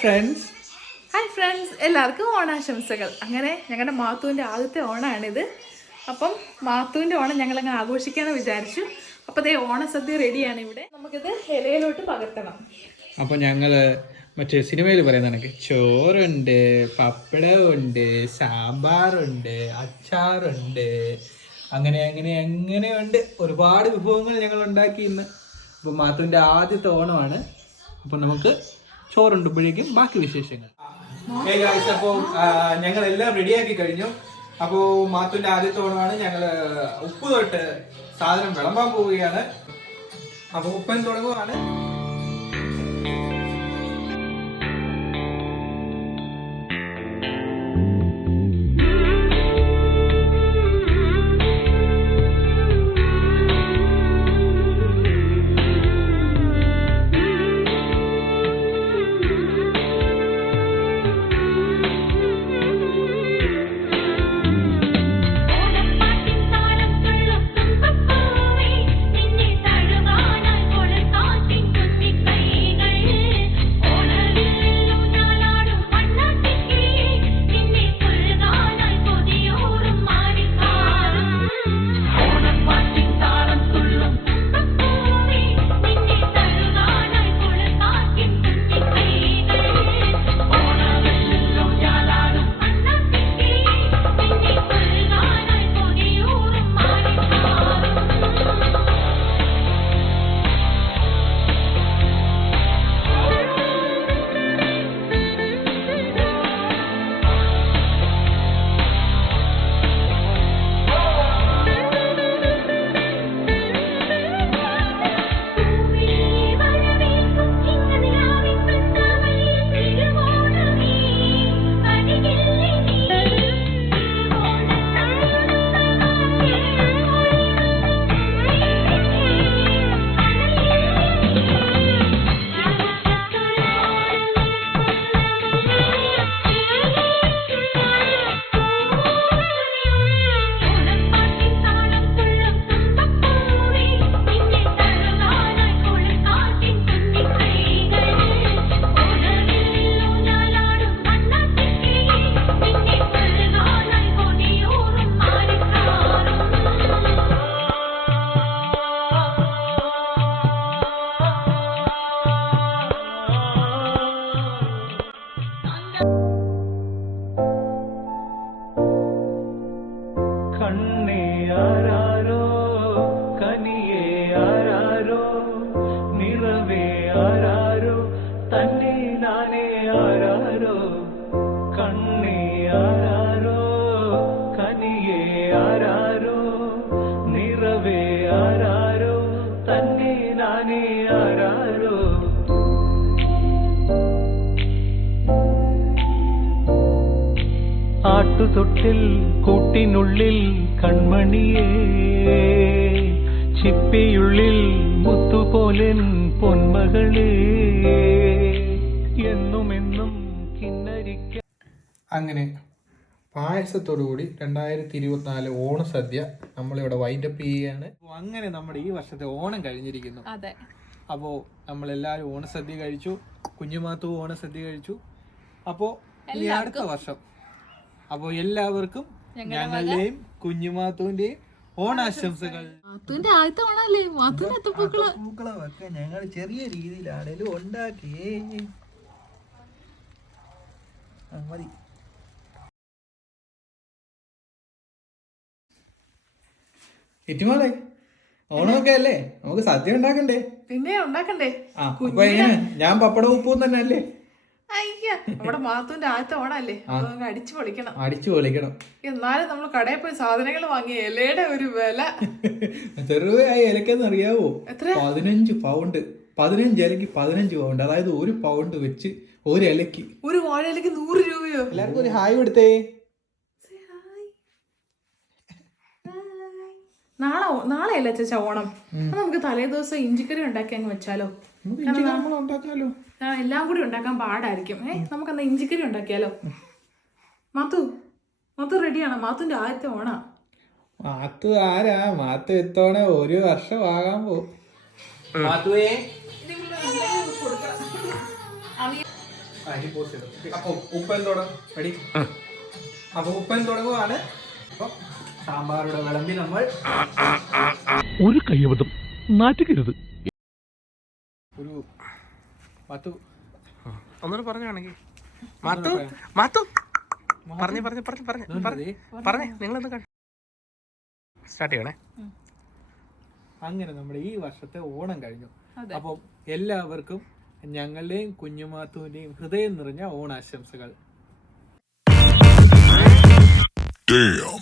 Friends. Hi friends, എല്ലാവർക്കും ഓണാശംസകൾ. അങ്ങനെ ഞങ്ങളുടെ മാത്തുവിൻ്റെ ആദ്യത്തെ ഓണമാണിത്. അപ്പം മാത്തുവിൻ്റെ ഓണം ഞങ്ങളങ്ങ് ആഘോഷിക്കാമെന്ന് വിചാരിച്ചു. അപ്പോൾ അതേ ഓണസദ്യ റെഡിയാണ് ഇവിടെ. നമുക്കിത് ഇലയിലോട്ട് പകർത്തണം. അപ്പോൾ ഞങ്ങൾ മറ്റേ സിനിമയിൽ പറയുന്ന കണക്ക് ചോറുണ്ട്, പപ്പടമുണ്ട്, സാമ്പാറുണ്ട്, അച്ചാറുണ്ട്, അങ്ങനെയുണ്ട്. ഒരുപാട് വിഭവങ്ങൾ ഞങ്ങൾ ഉണ്ടാക്കി ഇന്ന്. അപ്പോൾ മാത്തുവിൻ്റെ ആദ്യത്തെ ഓണമാണ്. അപ്പോൾ നമുക്ക് ചോറുണ്ടുമ്പോഴേക്കും ബാക്കി വിശേഷങ്ങൾ. അപ്പോൾ ഞങ്ങളെല്ലാം റെഡിയാക്കി കഴിഞ്ഞു. അപ്പോൾ മാത്തുവിൻ്റെ ആദ്യത്തെ ഓണമാണ്. ഞങ്ങൾ ഉപ്പ് തൊട്ട് സാധനം വിളമ്പാൻ പോവുകയാണ്. അപ്പോൾ ഉപ്പൻ തുടങ്ങുകയാണ്. ആട്ടുതൊട്ടിൽ കൂട്ടിനുള്ളിൽ കൺമണിയേ, ചിപ്പിയുള്ളിൽ മുത്തുപോലെൻ പൊന്മകളേ, എന്നുമെന്നും കിന്നരിക്ക. അങ്ങനെ പായസത്തോടുകൂടി 2024 ഓണസദ്യ നമ്മളിവിടെ വൈൻഡപ്പ് ചെയ്യുകയാണ്. അങ്ങനെ നമ്മുടെ ഈ വർഷത്തെ ഓണം കഴിഞ്ഞിരിക്കുന്നു. അതെ. അപ്പോൾ നമ്മളെല്ലാവരും ഓണസദ്യ കഴിച്ചു. കുഞ്ഞുമാത്തു ഓണസദ്യ കഴിച്ചു. അപ്പോൾ ഇനി അടുത്ത വർഷം. അപ്പോൾ എല്ലാവർക്കും ഞങ്ങളുടെയും കുഞ്ഞുമാത്തുവിന്റെയും ഓണാശംസകൾ. മാത്തുവിന്റെ ആദ്യത്തെ ഓണല്ലേ? പൂക്കളമൊക്കെ ഞങ്ങൾ ചെറിയ രീതിയിലാണേലും ഉണ്ടാക്കിയേ. മതി. ഏറ്റുമാലേ, ഓണമൊക്കെ അല്ലേ, നമുക്ക് സദ്യ ഉണ്ടാക്കണ്ടേ? പിന്നെ ഉണ്ടാക്കണ്ടേ. അപ്പൊ എങ്ങനെ? ഞാൻ പപ്പടം ഉപ്പും തന്നെ അല്ലേ? അയ്യ, നമ്മുടെ മാത്തുവിന്റെ ആദ്യത്തെ ഓണല്ലേ, അടിച്ചു പൊളിക്കണം. എന്നാലും നമ്മൾ കടയിൽ പോയി സാധനങ്ങൾ വാങ്ങിയ ഇലയുടെ ഒരു വില ചെറുതായി ഇലക്കെന്ന് അറിയാവോ? 15 പൗണ്ട്. 15 ഇലക്ക് 15 പൗണ്ട്. അതായത് 1 പൗണ്ട് വെച്ച് ഒരു ഇലക്ക്, ഒരു വാഴയിലക്ക് 100 രൂപയോ? എല്ലാവർക്കും ഒരു ഹായ് കൊടുത്തേ. നാളെ അല്ലേ ചേച്ചാ ഓണം? നമുക്ക് തലേ ദിവസം ഇഞ്ചിക്കറി ഉണ്ടാക്കി അങ്ങ് വെച്ചാലോ? എല്ലാം കൂടി ഉണ്ടാക്കാൻ പാടായിരിക്കും. നമുക്കെന്നാ ഇഞ്ചിക്കറി ഉണ്ടാക്കിയാലോ? മാത്തു റെഡിയാണോ? മാത്തുവിന്റെ ആദ്യത്തെ ഓണാ. മാത്തു ആരാ? മാത്തു എത്തോണ 1 വർഷം ആകാൻ പോകും. മാത്തുവേ അപ്പൊ ഉപ്പൻ തുടങ്ങും റെഡി. അപ്പൊ ഉപ്പൻ തുടങ്ങുവാണ്. അപ്പൊ സാമ്പാറുടെ വിളമ്പി നമ്മൾ ഒരു കയ്യബദ്ധം നാറ്റുകരുത്. ഒരു മത്തു ഒന്നുകൂടെ പറഞ്ഞാണെങ്കിൽ മാത്തു മാത്തു പറഞ്ഞേ നിങ്ങളൊന്ന് സ്റ്റാർട്ട് ചെയ്യണേ. അങ്ങനെ നമ്മുടെ ഈ വർഷത്തെ ഓണം കഴിഞ്ഞു. അപ്പം എല്ലാവർക്കും ഞങ്ങളുടെയും കുഞ്ഞുമാത്തുവിന്റെയും ഹൃദയം നിറഞ്ഞ ഓണാശംസകൾ. Damn.